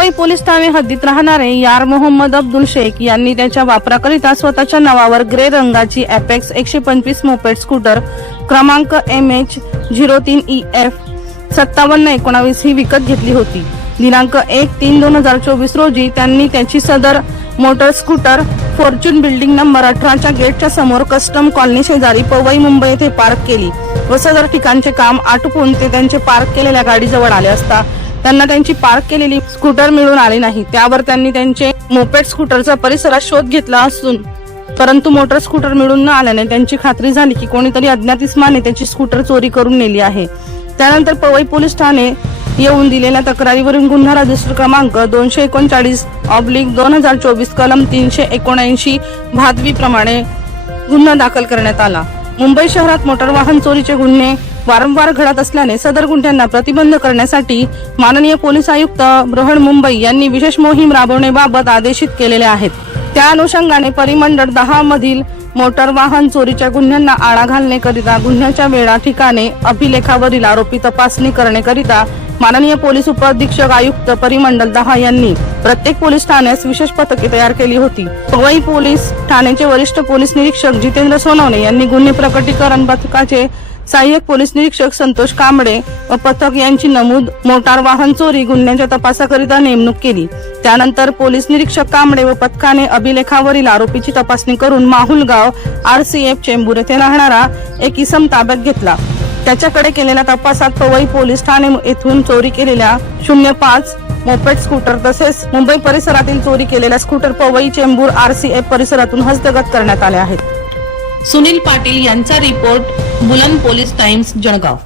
Mumbai police Thane हद्दीत राहणारे यार मोहम्मद अब्दुल शेख यांनी त्याच्या वापराकरिता स्वतःच्या नावावर ग्रे रंगाची अपेक्स एकशे पंचवीस मोपेड स्कूटर क्रमांक एम एच झिरो तीन ई एफ सत्तावन्न एकोणावीस ही विकत घेतली होती. दिनांक एक तीन दोन हजार चोवीस रोजी त्यांनी त्याची सदर motor scooter Fortune building number अठराच्या गेटच्या समोर कस्टम कॉलनी शेजारी पवई मुंबई येथे पार्क केली व सदर ठिकाणचे काम आटोपून ते त्यांचे पार्क केलेल्या गाडीजवळ आले असता त्यांना त्यांची पार्क केलेली स्कूटर मिळून आली नाही. त्यावर त्यांनी त्यांचे मोपेड स्कूटरचा परिसरात शोध घेतला असून परंतु मोटर स्कूटर मिळून न आल्याने त्यांची खात्री झाली की कोणीतरी अज्ञात इस्माने त्याची स्कूटर चोरी करून नेली आहे. त्यानंतर पवई पोलीस ठाणे येऊन दिलेल्या तक्रारीवरून गुन्हा रजिस्टर क्रमांक दोनशे एकोणचाळीस ऑब्लिक दोन हजार चोवीस कलम तीनशे एकोणऐंशी भादवी प्रमाणे गुन्हा दाखल करण्यात आला. मुंबई शहरात मोटर वाहन चोरीचे गुन्हे वारंवार घडत असल्याने सदर गुन्ह्यांना प्रतिबंध करण्यासाठी माननीय पोलीस आयुक्त बृहण मुंबई यांनी विशेष मोहीम राबवण्याबाबत आदेशित केलेले आहेत. त्या अनुषंगाने परिमंडळ दहा मधील मोटार वाहन चोरीच्या गुन्ह्यांना आळा घालण्याकरिता गुन्ह्याच्या वेळा ठिकाणे अभिलेखावरील आरोपी तपासणी करण्याकरिता माननीय पोलीस उपअधीक्षक आयुक्त परिमंडल दहा यांनी प्रत्येक पोलीस ठाण्यास विशेष पथके तयार केली होती. पवई पोलीस ठाण्याचे वरिष्ठ पोलीस निरीक्षक जितेंद्र सोनवणे यांनी गुन्हे प्रकटीकरण पथकाचे सहाय्यक पोलीस निरीक्षक संतोष कांबळे व पथक यांची नमूद मोटार वाहन चोरी गुन्ह्यांच्या तपासाकरिता नेमणूक केली. त्यानंतर पोलीस निरीक्षक कांबळे व पथकाने अभिलेखावरील आरोपीची तपासणी करून माहुलगाव आरसीएफ चेंबूर येथे राहणारा एक इसम ताब्यात घेतला. त्याच्याकडे केलेल्या तपासात पवई पोलीस ठाणे येथून चोरी केलेल्या शून्य पाच मोपेट स्कूटर तसेच मुंबई परिसरातील चोरी केलेल्या स्कूटर पवई चेंबूर आरसीएफ परिसरातून हस्तगत करण्यात आले आहेत. सुनील पाटील यांचा रिपोर्ट बुलंद पोलीस टाइम्स जळगाव.